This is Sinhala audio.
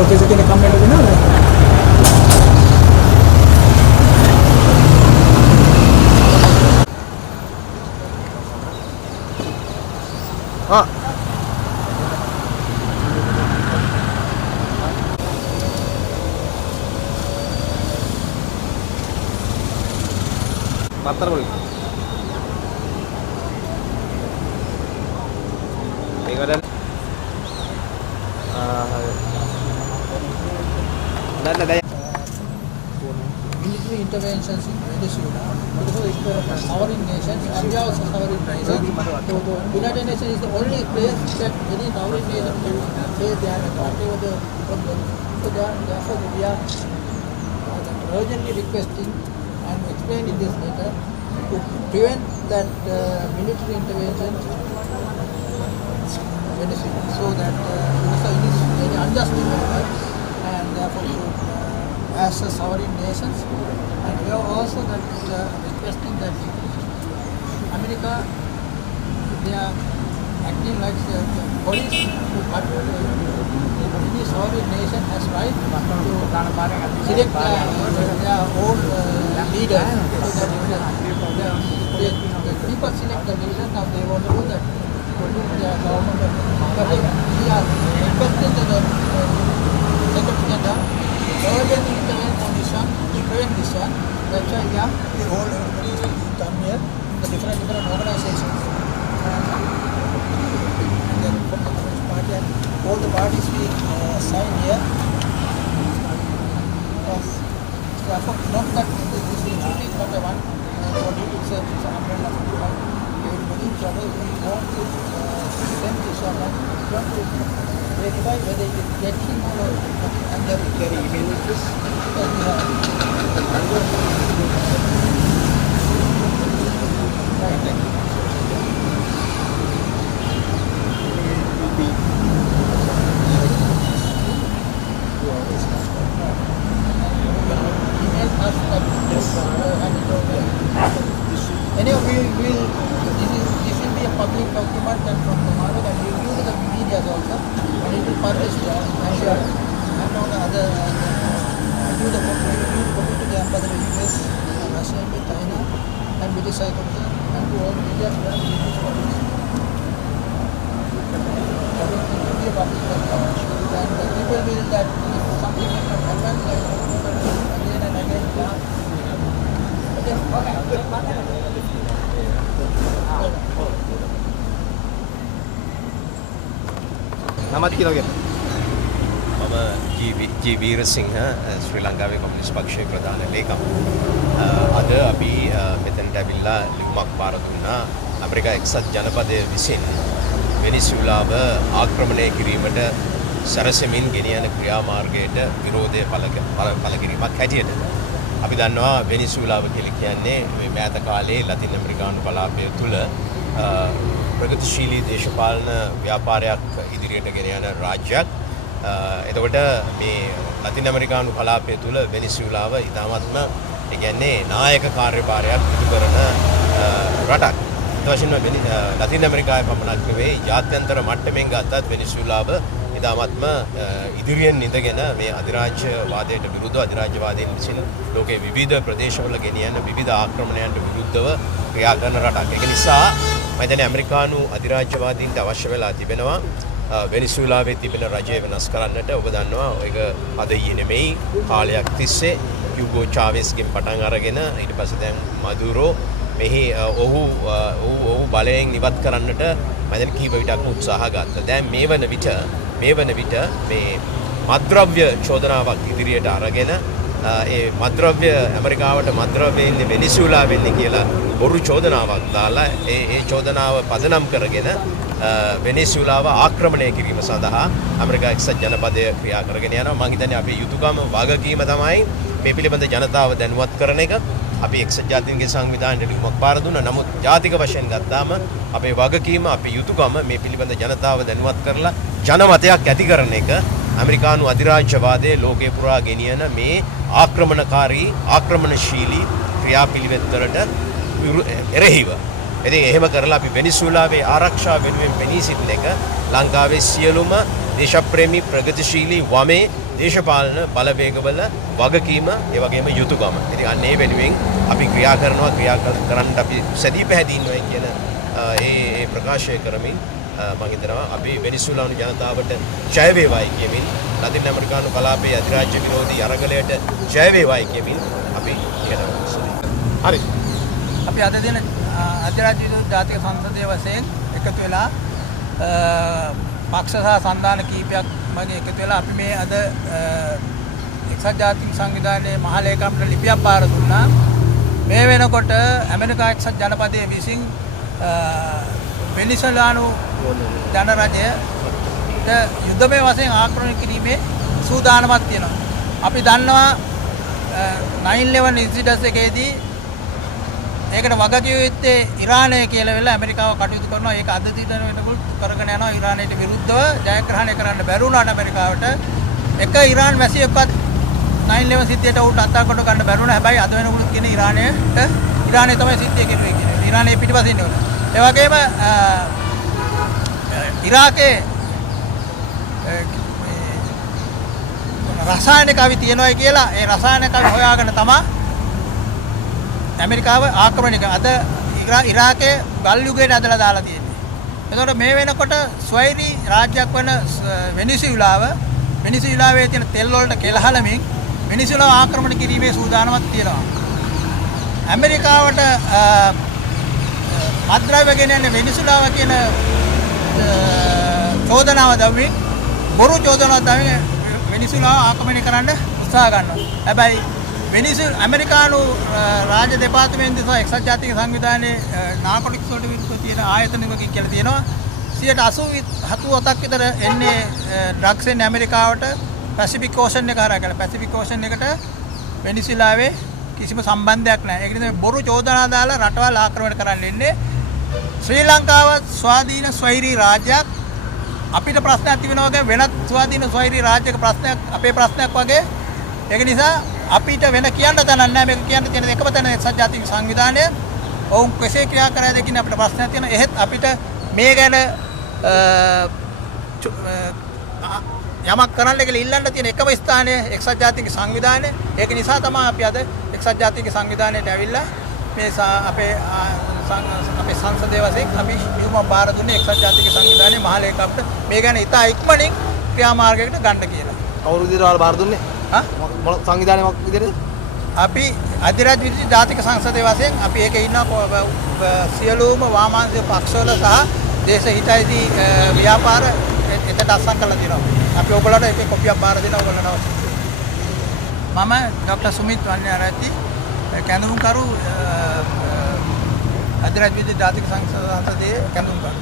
ඔෆිස් එකේ කම්මැලි වෙනවද? ආ පත්තර පොල් ඒක වැඩ Military interventions in Venezuela because it's a sovereign nation and we are also sovereign nation. So the United Nations is the only place that any sovereign nation can say they are whatever the problem. So therefore we are urgently requesting and explaining this letter to prevent that military intervention in Venezuela so that Venezuela is very unjust development and therefore as a sovereign nations, and we are also that requesting that America, they are acting like the police, but any sovereign nation has right to select their own leaders. So that the people select the leaders, now they want to do that. Their government, but we are requesting the Secretary General urgent intervene on this one, to prevent this one. That's why we have the whole everybody is come here, the different organizations. And then from the Communist Party and all the parties we sign here. Therefore, not that this is not a one body, it's an umbrella for everybody. Trouble we want to send this one and want to verify whether it is getting or and then carry email address. Anyway, this will be a public document and from tomorrow and we will use the media also and it will publish and on the other do the copy to the ambassador US, Russia, China and British High Commission and to all media and it will be a public document and the people will that if something happens again and again නමත් කියලා ඔයගෙ මම ජී වීරසිංහ ශ්‍රී ලංකාවේ කොමියුනිස්ට් පක්ෂයේ ප්‍රධාන ලේකම්. අද අපි මෙතනට ඇවිල්ලා ලියුමක් බාර දුන්නා ඇමරිකා එක්සත් ජනපදයේ විසින් වෙනිසුලාව ආක්‍රමණය කිරීමට සැරසෙමින් ගෙනියන ක්‍රියාමාර්ගයට විරෝධය පළ කිරීමක් හැටියට. අපි දන්නවා වෙනිසුලාව කියලා කියන්නේ මේ මෑත කාලේ ලතින් ඇමරිකානු කලාපය තුළ ප්‍රගතිශීලී දේශපාලන ව්‍යාපාරයක් ඉදිරියට ගෙන යන රාජ්‍යයක්. එතකොට මේ ලතින් ඇමරිකානු කලාපය තුළ වෙනිසුලාව ඉතාමත්ම ඒ කියන්නේ නායක කාර්යභාරයක් ඉටු කරන රටක්. ඒ වශයෙන්ම ලතින් ඇමරිකාවේ පමණක් නෙවෙයි ජාත්‍යන්තර මට්ටමින් ගත්තත් වෙනිසුලාව ඉතාමත්ම ඉදිරියෙන් ඉඳගෙන මේ අධිරාජ්‍යවාදයට විරුද්ධව අධිරාජ්‍යවාදීන් විසින් ලෝකයේ විවිධ ප්‍රදේශවල ගෙනියන විවිධ ආක්‍රමණයන්ට විරුද්ධව ක්‍රියා කරන රටක්. ඒක නිසා මම හිතන්නේ ඇමරිකානු අධිරාජ්‍යවාදීන්ට අවශ්‍ය වෙලා තිබෙනවා වෙනිසුලාවේ තිබෙන රජය වෙනස් කරන්නට. ඔබ දන්නවා ඒක අද ඊයේ නෙමෙයි කාලයක් තිස්සේ හියුගෝ චාවෙස්ගෙන් පටන් අරගෙන ඊට පස්සේ දැන් මදුරෝ මෙහි ඔහු බලයෙන් ඉවත් කරන්නට මම දැන් කීප විටක් උත්සාහ ගත්තා. දැන් මේ වන විට මේ මද්‍රව්‍ය චෝදනාවක් ඉදිරියට අරගෙන ඒ මද්‍රව්‍ය ඇමරිකාවට මද්‍රව්‍ය ඉන්නේ වෙනිසුලාවෙ ඉන්නේ කියලා බොරු චෝදනාවක් දාලා ඒ චෝදනාව පදනම් කරගෙන වෙනිසුලාව ආක්‍රමණය කිරීම සඳහා ඇමරිකා එක්සත් ජනපදය ක්‍රියා කරගෙන යනවා. මම හිතන්නේ අපේ යුතුයකම වගකීම තමයි මේ පිළිබඳ ජනතාව දැනුවත් කරන එක. අපි එක්සත් ජාතීන්ගේ සංවිධානයට ලියුමක් බාර දුන්නා. නමුත් ජාතික වශයෙන් ගත්තාම අපේ වගකීම අපේ යුතුයකම මේ පිළිබඳ ජනතාව දැනුවත් කරලා ජනමතයක් ඇති කරන එක. ඇමරිකානු අධිරාජ්‍යවාදයේ ලෝකේ පුරා ගෙනියන මේ ආක්‍රමණකාරී ආක්‍රමණශීලී ක්‍රියාපිළිවෙත් වලට එරෙහිව. ඉතින් එහෙම කරලා අපි වෙනිසුලාවේ ආරක්ෂාව වෙනුවෙන් පෙනී සිටින එක ලංකාවේ සියලුම දේශප්‍රේමී ප්‍රගතිශීලී වමේ දේශපාලන බලවේගවල වගකීම ඒ වගේම යුතුයකම. ඉතින් අන්න ඒ වෙනුවෙන් අපි ක්‍රියා කරන්න අපි සැදී පැහැදී ඉන්නවා කියන ඒ ප්‍රකාශය කරමින් මම හිතනවා අපි වෙනිසුලානු ජනතාවට ජය වේවායි කියමින් ලතින් ඇමරිකානු කලාපයේ අධිරාජ්‍ය විරෝධී අරගලයට ජය වේවායි කියමින් අපි කියනවා. හරි. අපි අද දින අධිරාජ්‍ය විරෝධී ජාතික සංසදයේ වශයෙන් එකතු වෙලා පක්ෂ සහ සන්ධාන කීපයක් මගේ එකතු වෙලා අපි මේ අද එක්සත් ජාතික සංවිධානයේ මහලේකම්ට ලිපියක් බාර දුන්නා. මේ වෙනකොට ඇමරිකා එක්සත් ජනපදයේ විසින් වෙනිසුලානු ජනරජයට යුද්ධමය වශයෙන් ආක්‍රමණය කිරීමේ සූදානමක් තියෙනවා. අපි දන්නවා 9/11 ඉන්සිඩන්ට් එකේදී ඒකට වගකිව යුත්තේ ඉරානය කියලා වෙලා ඇමරිකාව කටයුතු කරනවා. ඒක අද දින වෙනකොට කරගෙන යනවා. ඉරානයට විරුද්ධව ජයග්‍රහණය කරන්න බැරි වුණාට ඇමරිකාවට එක ඉරාන් වැසියෙක්වත් 9/11 සිද්ධියට උට අත්අඩංගුවට ගන්න බැරි වුණා. හැබැයි අද වෙනකොට කියන ඉරානය තමයි සිද්ධිය කෙරුවේ කියන්නේ. ඉරානයේ පිටිපස්සේ ඉන්නවල. ඒ වගේම ඉරාකේ රසායනික අවි තියෙනවා කියලා ඒ රසායනික අවි හොයාගෙන තමයි ඇමරිකාව ආක්‍රමණය කරන. අද ඉරාකේ ගල් යුගයට ඇදලා දාලා තියෙන්නේ. එතකොට මේ වෙනකොට ස්වෛරී රාජ්‍යයක් වන වෙනිසුලාවේ තියෙන තෙල් වලට කෙලහලමින් වෙනිසුලාව ආක්‍රමණය කිරීමේ සූදානමක් තියෙනවා. ඇමරිකාවට මත්ද්‍රව්‍ය ගෙනන්නේ වෙනිසුලාව කියන චෝදනාව දවමින් බොරු චෝදනාවක් දවමින් වෙනිසුලාව ආක්‍රමණය කරන්න උත්සාහ ගන්නවා. හැබැයි ඇමරිකානු රාජ්‍ය දෙපාර්තමේන්තුව සහ එක්සත් ජාතික සංවිධානයේ නාර්කොටික්ස් වලට විරුද්ධව තියෙන ආයතන වගේ කියලා තියෙනවා. 87ක් විතර එන්නේ ඩ්‍රග්ස් එන්නේ ඇමරිකාවට පැසිෆික් ඕෂන් එක හරහා කියලා. පැසිෆික් ඕෂන් එකට වෙනිසුලාවේ කිසිම සම්බන්ධයක් නැහැ. ඒක නිසා බොරු චෝදනා දාලා රටවල් ආක්‍රමණය කරන්න ඉන්නේ. ශ්‍රී ලංකාව ස්වාධීන ස්වෛරී රාජ්‍යයක්. අපිට ප්‍රශ්නයක් තිබෙනවා වගේ වෙනත් ස්වාධීන ස්වෛරී රාජ්‍යක ප්‍රශ්නයක් අපේ ප්‍රශ්නයක් වගේ. ඒක නිසා අපිට වෙන කියන්න තැනක් නැහැ. මේක කියන්න තියෙන එකම තැන එක්සත් ජාතික සංවිධානය. ඔවුන් කෙසේ ක්‍රියා කරයිද කියන අපිට ප්‍රශ්නයක් තියෙනවා. එහෙත් අපිට මේ ගැන යමක් කරන්න කියලා ඉල්ලන්න තියෙන එකම ස්ථානය එක්සත් ජාතික සංවිධානය. ඒක නිසා තමයි අපි අද එක්සත් ජාතික සංවිධානයට ඇවිල්ලා මේ අපේ සංසදයේ වශයෙන් අපි නියම බාර දුන්නේ එක්සත් ජාතික සංවිධානයේ මහලේකම්ට මේ ගැන ඉතා ඉක්මනින් ක්‍රියාමාර්ගයකට ගන්න කියලා. කවුරු විදිහට බාර දුන්නේ? මොන සංවිධානයක් විදිහටද? අපි අධිරාජ්‍ය විරෝධී ජාතික සංසදයේ වශයෙන් අපි ඒකේ ඉන්න සියලුම වාමාංශික පක්ෂවල සහ දේශහිතයිදී ව්‍යාපාර එතට අත්සන් කරලා තියෙනවා. අපි ඔයගොල්ලන්ට ඒකේ කොපියක් බාර දෙනවා ඔයගොල්ලන්ට අවශ්‍ය. මම ડોક્ટર සුමිත් වන්‍යාරච්චි කැඳවුම්කරු අධිරාජ්‍ය විරෝධී ජාතික සංසදයේ කැඳවුම්කරු.